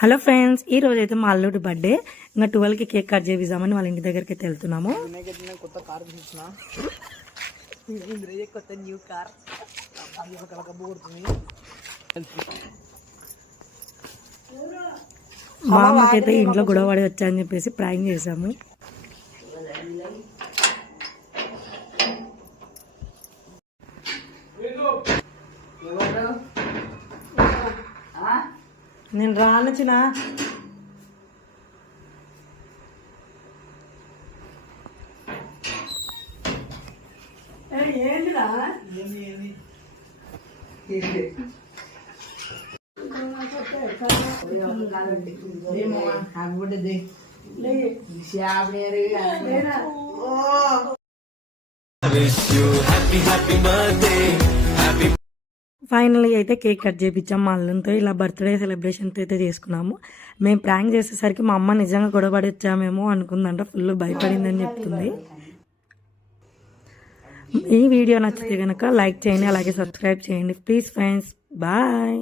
Hello friends, ఈ రోజు అయితే మా అల్లుడి బర్త్డే. ఇంకా 12కి కేక్ కట్ చేపిద్దామని వాళ్ళ ఇంటి దగ్గరికి అయితే వెళ్తున్నాము. కొత్త కార్ కొత్త న్యూ కార్ మా అమ్మకైతే ఇంట్లో గొడవ పడి వచ్చా అని చెప్పేసి ప్రాంక్ చేసాము. నేను రానొచ్చిన ఏంటిరా ఫైనల్గా అయితే కేక్ కట్ చేయించాం మా అల్లంతో. ఇలా బర్త్డే సెలబ్రేషన్తో అయితే చేసుకున్నాము. మేము ప్రాంక్ చేసేసరికి మా అమ్మ నిజంగా గొడవపడి వచ్చామేమో అనుకుందంట, ఫుల్ భయపడిందని చెప్తుంది. ఈ వీడియో నచ్చితే కనుక లైక్ చేయండి, అలాగే సబ్స్క్రైబ్ చేయండి ప్లీజ్ ఫ్రెండ్స్. బాయ్.